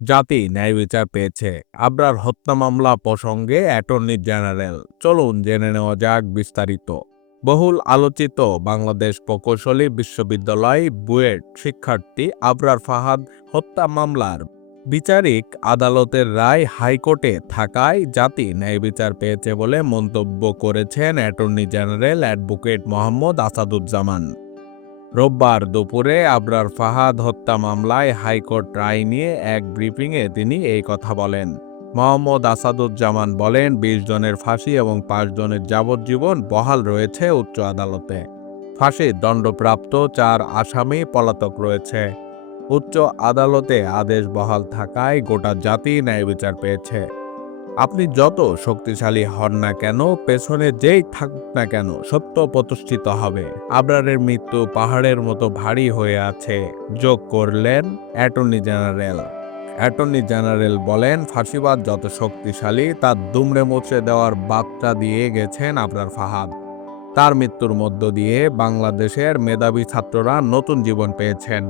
জাতি ন্যায় বিচার পেয়েছে। আবরার হত্যা মামলা প্রসঙ্গে অ্যাটর্নি জেনারেল। চলুন জেনে নেওয়া যাক বিস্তারিত। বহুল আলোচিত বাংলাদেশ প্রকৌশলী বিশ্ববিদ্যালয় বুয়েট শিক্ষার্থী আবরার ফাহাদ হত্যা মামলার বিচারিক আদালতের রায় হাইকোর্টে থাকায় জাতি ন্যায় বিচার পেয়েছে বলে মন্তব্য করেছেন attorney general advocate Mohammad Asaduzzaman. রোববার দুপুরে আবরার ফাহাদ হত্যা মামলায় হাইকোর্ট রায় নিয়ে এক ব্রিফিংয়ে তিনি এই কথা বলেন। মোহাম্মদ আসাদুজ্জামান বলেন, বিশ জনের ফাঁসি এবং পাঁচ জনের যাবজ্জীবন বহাল রয়েছে উচ্চ আদালতে। ফাঁসির দণ্ডপ্রাপ্ত চার আসামি পলাতক রয়েছে। উচ্চ আদালতে আদেশ বহাল থাকায় গোটা জাতি ন্যায় বিচার পেয়েছে। আপনি যত শক্তিশালী হন না কেন, পেছনে যেই থাকুক না কেন, সত্য প্রতিষ্ঠিত হবে। আবরারের মৃত্যু পাহাড়ের মতো ভারী হয়ে আছে। যোগ করলেন অ্যাটর্নি জেনারেল। অ্যাটর্নি জেনারেল বলেন, ফাঁসিবাদ যত শক্তিশালী তা দুমড়ে মুচড়ে দেওয়ার বার্তা দিয়ে গেছেন আবরার ফাহাদ। তার মৃত্যুর মধ্য দিয়ে বাংলাদেশের মেধাবী ছাত্ররা নতুন জীবন পেয়েছেন।